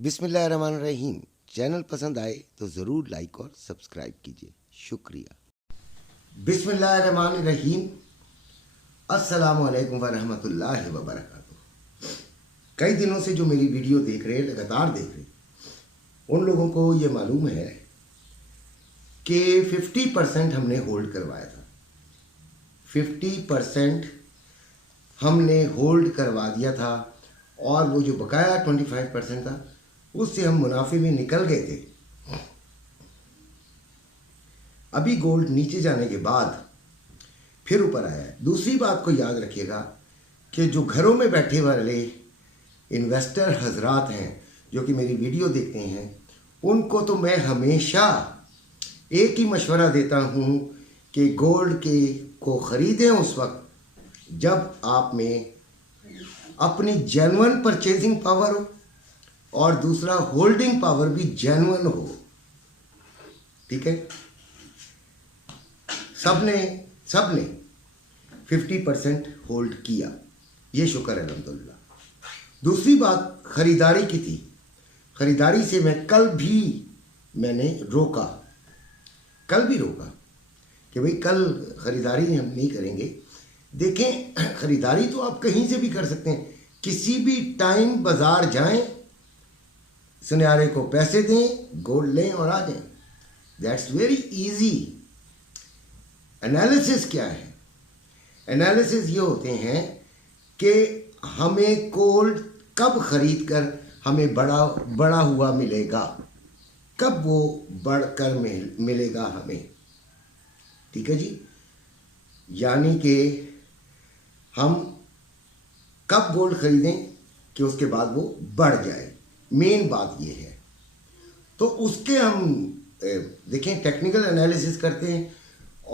बिस्मिल्लाहिर्रहमानिर्रहीम। चैनल पसंद आए तो ज़रूर लाइक और सब्सक्राइब कीजिए, शुक्रिया। बिस्मिल्लाहिर्रहमानिर्रहीम। अस्सलामु अलैकुम वरहमतुल्लाहि वबरकातुहू। कई दिनों से जो मेरी वीडियो देख रहे हैं, लगातार देख रहे हैं, उन लोगों को ये मालूम है कि 50% हमने होल्ड करवाया था। 50% हमने होल्ड करवा दिया था और वो जो बकाया 25% था उससे हम मुनाफे में निकल गए थे। अभी गोल्ड नीचे जाने के बाद फिर ऊपर आया है। दूसरी बात को याद रखिएगा कि जो घरों में बैठे वाले इन्वेस्टर हजरात हैं जो कि मेरी वीडियो देखते हैं, उनको तो मैं हमेशा एक ही मशवरा देता हूं कि गोल्ड को ख़रीदें उस वक्त जब आप में अपनी जेन्युइन परचेजिंग पावर हो और दूसरा होल्डिंग पावर भी जेन्युइन हो। ठीक है, सबने 50% होल्ड किया, ये शुक्र है अल्हम्दुलिल्लाह। दूसरी बात ख़रीदारी की थी। ख़रीदारी से मैंने रोका कि भाई कल ख़रीदारी हम नहीं करेंगे। देखें, ख़रीदारी तो आप कहीं से भी कर सकते हैं, किसी भी टाइम बाज़ार जाएं, सुनहरे को पैसे दें, गोल्ड लें और आ जाएं। That's very easy. एनालिसिस क्या है? एनालिसिस ये होते हैं कि हमें गोल्ड कब ख़रीद कर हमें बड़ा हुआ मिलेगा, कब वो बढ़कर मिलेगा हमें। ठीक है जी, यानी कि हम कब गोल्ड खरीदें कि उसके बाद वो बढ़ जाए, मेन बात ये है। तो उसके हम देखें, टेक्निकल एनालिसिस करते हैं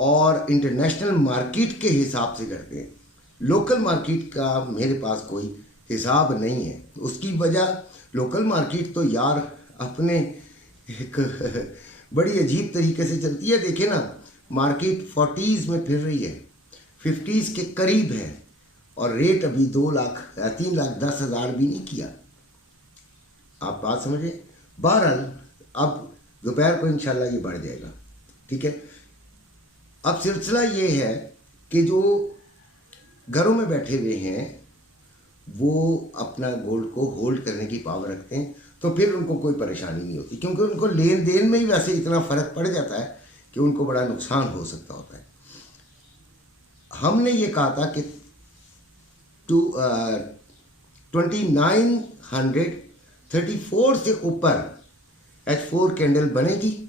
और इंटरनेशनल मार्केट के हिसाब से करते हैं। लोकल मार्केट का मेरे पास कोई हिसाब नहीं है। उसकी वजह, लोकल मार्केट तो यार अपने एक बड़ी अजीब तरीके से चलती है। देखें ना, मार्केट 40s में फिर रही है, 50s के करीब है और रेट अभी 3,10,000 भी नहीं किया। आप बात समझे? बहरहाल अब दोपहर को इंशाल्लाह ये बढ़ जाएगा। ठीक है, अब सिलसिला ये है कि जो घरों में बैठे हुए हैं वो अपना गोल्ड को होल्ड करने की पावर रखते हैं, तो फिर उनको कोई परेशानी नहीं होती, क्योंकि उनको लेन देन में ही वैसे इतना फ़र्क पड़ जाता है कि उनको बड़ा नुकसान हो सकता होता है। हमने ये कहा था कि 2934 से ऊपर H4 कैंडल बनेगी,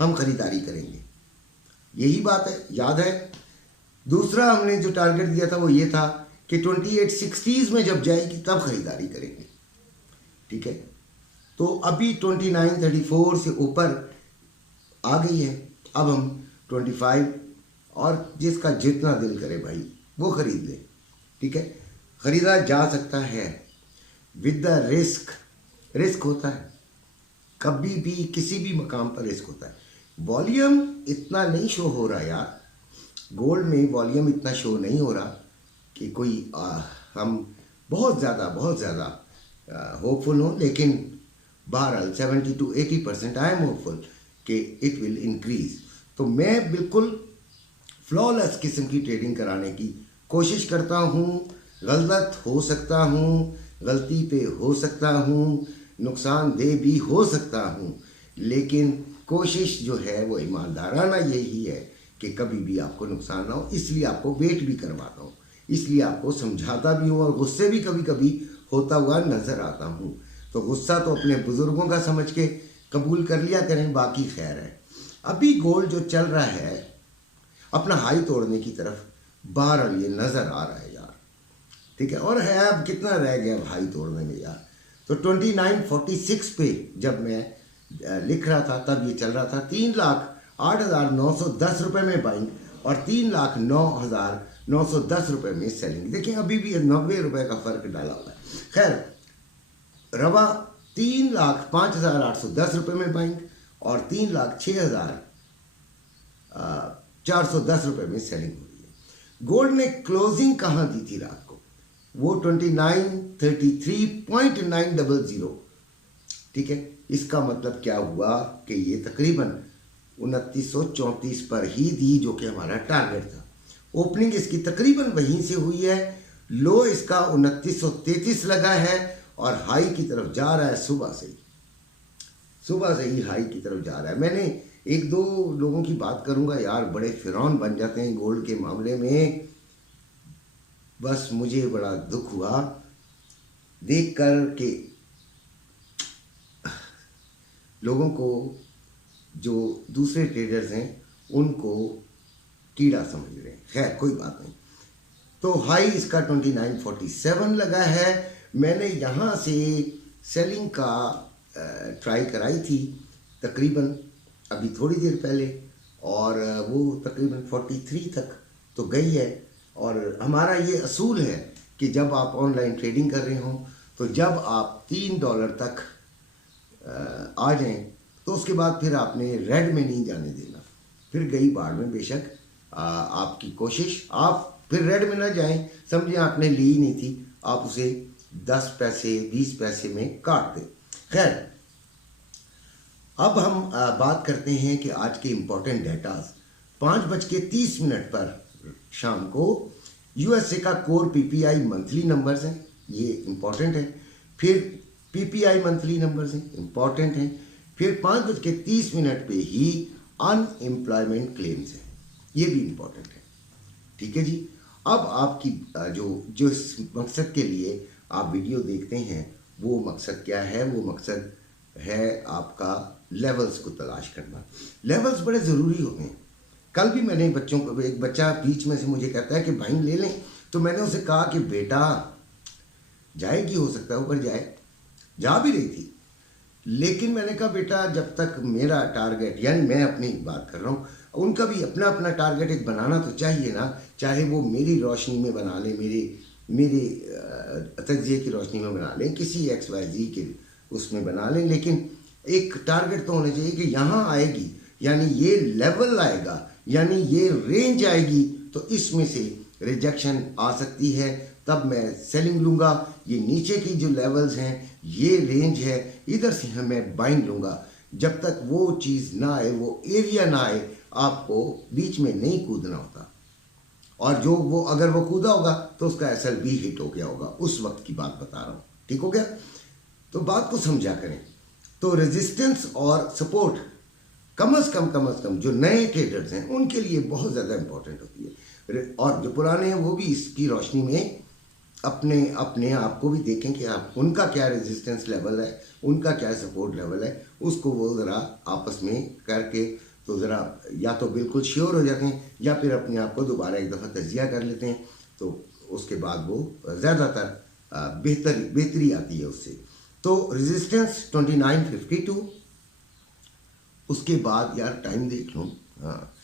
हम ख़रीदारी करेंगे। यही बात है, याद है। दूसरा हमने जो टारगेट दिया था वो ये था कि 2860s में जब जाएगी तब ख़रीदारी करेंगे। ठीक है, तो अभी 2934 से ऊपर आ गई है। अब हम 25 और जिसका जितना दिल करे भाई वो ख़रीद ले। ठीक है, ख़रीदा जा सकता है विद द रिस्क होता है, कभी भी किसी भी मकाम पर रिस्क होता है। वॉल्यूम इतना नहीं शो हो रहा यार, गोल्ड में वॉल्यूम इतना शो नहीं हो रहा कि कोई हम बहुत ज़्यादा होपफुल हो, लेकिन बहरहाल 70 to 80% आई एम होपफुल कि इट विल इंक्रीज़। तो मैं बिल्कुल फ्लॉलेस किस्म की ट्रेडिंग कराने की कोशिश करता हूँ। गलत हो सकता हूँ, गलती पे हो सकता हूँ, नुकसानदेह भी हो सकता हूँ, लेकिन कोशिश जो है वो ईमानदाराना यही है कि कभी भी आपको नुकसान ना हो। इसलिए आपको वेट भी करवाता हूँ, इसलिए आपको समझाता भी हूँ और गुस्से भी कभी कभी होता हुआ नज़र आता हूँ। तो गुस्सा तो अपने बुज़ुर्गों का समझ के कबूल कर लिया करें, बाकी खैर है। अभी गोल्ड जो चल रहा है अपना हाई तोड़ने की तरफ, बहरहाल ये नज़र आ रहा है यार। ठीक है, और है अब कितना रह गया हाई तोड़ने में यार। तो 2946 पे जब मैं लिख रहा था तब ये चल रहा था 3,08,910 रुपये में बाइंग और 3,09,910 रुपये में सेलिंग। देखिए अभी भी 90 रुपये का फ़र्क डाला हुआ है। खैर, रवा 3,05,810 रुपये में बाइंग और 3,06,410 रुपये में सेलिंग हो रही है। गोल्ड ने क्लोजिंग कहाँ दी थी रात को? वो 2933.900 ठीक है, इसका मतलब क्या हुआ कि ये तकरीबन 2934 पर ही दी, जो कि हमारा टारगेट था। ओपनिंग इसकी तकरीबन वहीं से हुई है, लो इसका 2933 लगा है और हाई की तरफ जा रहा है। सुबह से ही हाई की तरफ जा रहा है। मैंने एक दो लोगों की बात करूंगा यार, बड़े फिरौन बन जाते हैं गोल्ड के मामले में। बस मुझे बड़ा दुख हुआ देख कर के लोगों को, जो दूसरे ट्रेडर्स हैं उनको कीड़ा समझ रहे हैं। खैर कोई बात नहीं। तो हाई इसका 2947 लगा है। मैंने यहाँ से सेलिंग का ट्राई कराई थी तकरीबन अभी थोड़ी देर पहले, और वो तकरीबन 43 तक तो गई है। और हमारा ये असूल है कि जब आप ऑनलाइन ट्रेडिंग कर रहे हों, तो जब आप $3 तक आ जाएं, तो उसके बाद फिर आपने रेड में नहीं जाने देना। फिर गई बाढ़ में बेशक आपकी कोशिश, आप फिर रेड में ना जाएं, समझें आपने ली ही नहीं थी, आप उसे 10 पैसे 20 पैसे में काट दें। खैर, अब हम बात करते हैं कि आज के इम्पोर्टेंट डेटाज। 5:30 पर शाम को यूएसए का कोर पीपीआई मंथली नंबर्स हैं, ये इम्पोर्टेंट है। फिर पीपीआई मंथली नंबर्स हैं, इम्पोर्टेंट हैं। फिर 5:30 पे ही अनएम्प्लॉयमेंट क्लेम्स हैं, ये भी इम्पोर्टेंट है। ठीक है जी। अब आपकी जो इस मकसद के लिए आप वीडियो देखते हैं, वो मकसद क्या है? वो मकसद है आपका लेवल्स को तलाश करना। लेवल्स बड़े ज़रूरी होते हैं। कल भी मैंने बच्चों को, एक बच्चा बीच में से मुझे कहता है कि भाई ले लें, तो मैंने उसे कहा कि बेटा जाएगी, हो सकता है ऊपर जाए, जा भी रही थी, लेकिन मैंने कहा बेटा जब तक मेरा टारगेट, यानी मैं अपनी बात कर रहा हूँ, उनका भी अपना अपना टारगेट एक बनाना तो चाहिए ना। चाहे वो मेरी रोशनी में बना लें, मेरे तजिए की रोशनी में बना लें, किसी XYZ के उसमें बना लें, लेकिन एक टारगेट तो होना चाहिए कि यहाँ आएगी, यानी ये लेवल आएगा, यानी ये रेंज आएगी, तो इसमें से रिजेक्शन आ सकती है, तब मैं सेलिंग लूँगा। ये नीचे की जो लेवल्स हैं, ये रेंज है, इधर से मैं बाइंग लूँगा। जब तक वो चीज़ ना आए, वो एरिया ना आए, आपको बीच में नहीं कूदना होता। और जो वो अगर वो कूदा होगा तो उसका SLB हिट हो गया होगा, उस वक्त की बात बता रहा हूँ। ठीक हो गया? तो बात को समझा करें। तो रेजिस्टेंस और सपोर्ट कम से कम जो नए ट्रेडर्स हैं उनके लिए बहुत ज़्यादा इंपॉर्टेंट होती है, और जो पुराने हैं वो भी इसकी रोशनी में अपने आप को भी देखें कि आप उनका क्या रेजिस्टेंस लेवल है, उनका क्या सपोर्ट लेवल है, उसको वो ज़रा आपस में करके तो ज़रा या तो बिल्कुल श्योर हो जाते हैं, या फिर अपने आप को दोबारा एक दफ़ा तजिया कर लेते हैं, तो उसके बाद वो ज़्यादातर बेहतरी आती है उससे। तो रेजिस्टेंस 2952, उसके बाद यार टाइम देख लूँ, हाँ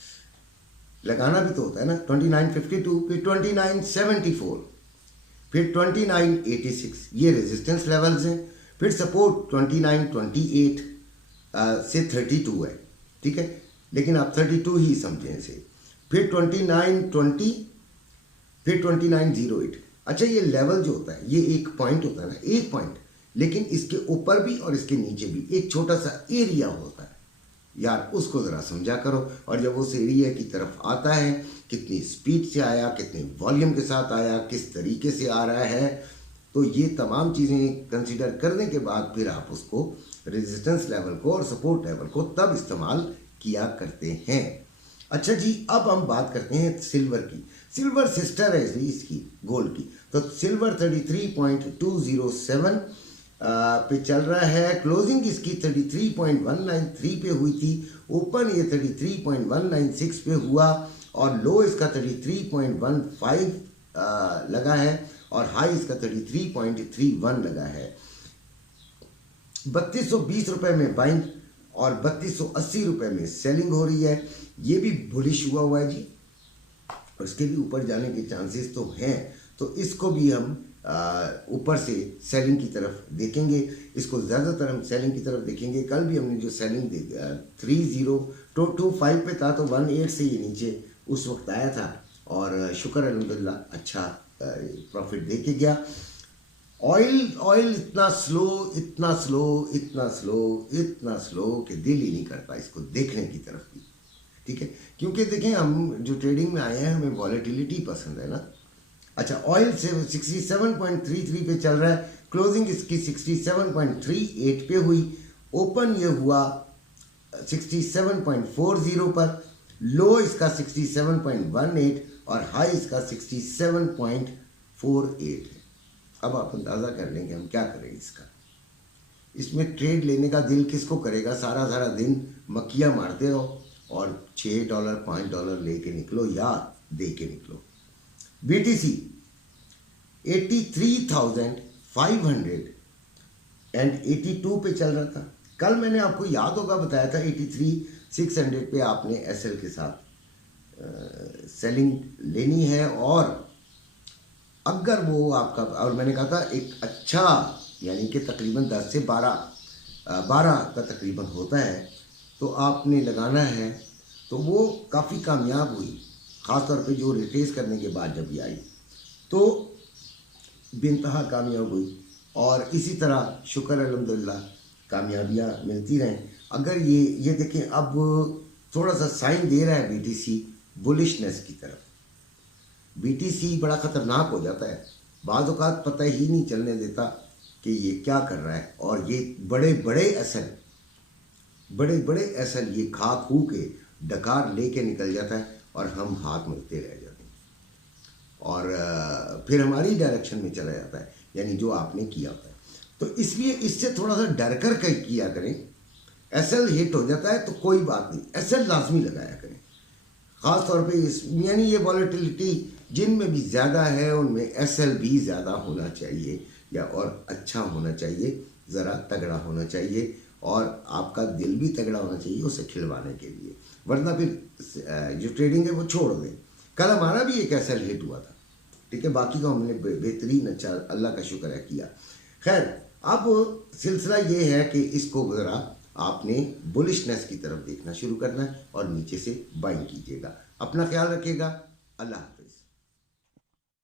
लगाना भी तो होता है ना। 2952, फिर 2974, फिर 2986, ये रेजिस्टेंस लेवल्स हैं। फिर सपोर्ट 2928 से 32 है, ठीक है, लेकिन आप 32 ही समझें इसे। फिर 2920, फिर 2908। अच्छा, ये लेवल जो होता है, ये एक पॉइंट होता है ना, एक पॉइंट, लेकिन इसके ऊपर भी और इसके नीचे भी एक छोटा सा एरिया होता है यार, उसको ज़रा समझा करो। और जब उस एरिया की तरफ आता है, कितनी स्पीड से आया, कितने वॉल्यूम के साथ आया, किस तरीके से आ रहा है, तो ये तमाम चीज़ें कंसीडर करने के बाद फिर आप उसको रेजिस्टेंस लेवल को और सपोर्ट लेवल को तब इस्तेमाल किया करते हैं। अच्छा जी, अब हम बात करते हैं सिल्वर की। सिल्वर सिस्टर है इसकी गोल्ड की। तो सिल्वर 33.207 पे चल रहा है। क्लोजिंग इसकी 33.193 पे हुई थी, ओपन ये 33.196 पे हुआ, और लो इसका 33.15 लगा है, और हाई इसका 33.31 लगा है। 3220 रुपये में बाइंग और 3280 रुपये में सेलिंग हो रही है। ये भी बुलिश हुआ है जी, और इसके भी ऊपर जाने के चांसेस तो हैं, तो इसको भी हम ऊपर से सेलिंग की तरफ देखेंगे। इसको ज़्यादातर हम सेलिंग की तरफ देखेंगे। कल भी हमने जो सेलिंग 3025 पे था, तो 18 से ये नीचे उस वक्त आया था, और शुक्र अल्हम्दुलिल्लाह अच्छा प्रॉफिट दे के गया। ऑयल ऑयल इतना स्लो इतना स्लो इतना स्लो इतना स्लो कि दिल ही नहीं करता इसको देखने की तरफ भी, ठीक है। क्योंकि देखें हम जो ट्रेडिंग में आए हैं हमें वॉलेटिलिटी पसंद है ना। अच्छा, ऑयल से 67.33 पे चल रहा है, क्लोजिंग इसकी 67.38 पे हुई, ओपन ये हुआ 67.40 पर, लो इसका 67.18 और हाई इसका 67.48 है। अब आप अंदाज़ा कर लें कि हम क्या करें इसका। इसमें ट्रेड लेने का दिल किसको करेगा, सारा सारा दिन मक्खियाँ मारते रहो और $6 $5 लेके निकलो या दे के निकलो। BTC 83,582 पे चल रहा था। कल मैंने आपको याद होगा बताया था 83,600 पे आपने SL के साथ सेलिंग लेनी है, और अगर वो आपका, और मैंने कहा था एक अच्छा यानी कि तकरीबन 10 से 12 का तकरीबन होता है तो आपने लगाना है, तो वो काफ़ी कामयाब हुई, ख़ास तौर पे जो रिट्रेस करने के बाद जब ये आई तो बेइंतहा कामयाब हुई। और इसी तरह शुक्र अल्हम्दुलिल्लाह कामयाबियाँ मिलती रहें। अगर ये देखें अब थोड़ा सा साइन दे रहा है BTC बुलिशनेस की तरफ। BTC बड़ा ख़तरनाक हो जाता है, बाज़ औक़ात पता ही नहीं चलने देता कि ये क्या कर रहा है, और ये बड़े बड़े एसल ये खा खू के डकार लेके निकल जाता है और हम हाथ मलते रह जाते हैं, और फिर हमारी डायरेक्शन में चला जाता है, यानी जो आपने किया होता है। तो इसलिए इससे थोड़ा सा डर कर किया करें। SL हिट हो जाता है तो कोई बात नहीं, SL लाजमी लगाया करें, ख़ास तौर पे इस यानी ये वॉलेटिलिटी जिनमें भी ज़्यादा है उनमें SL भी ज़्यादा होना चाहिए, या और अच्छा होना चाहिए, ज़रा तगड़ा होना चाहिए, और आपका दिल भी तगड़ा होना चाहिए उसे खिलवाने के लिए, वरना फिर जो ट्रेडिंग है वो छोड़ दें। कल हमारा भी एक SL हिट हुआ था, ठीक है, बाकी तो हमने बेहतरीन अच्छा अल्लाह का शुक्र है किया। खैर, अब सिलसिला ये है कि इसको ज़रा आपने बुलिशनेस की तरफ देखना शुरू करना है और नीचे से बाइंग कीजिएगा। अपना ख्याल रखिएगा। अल्लाह हाफ़िज़।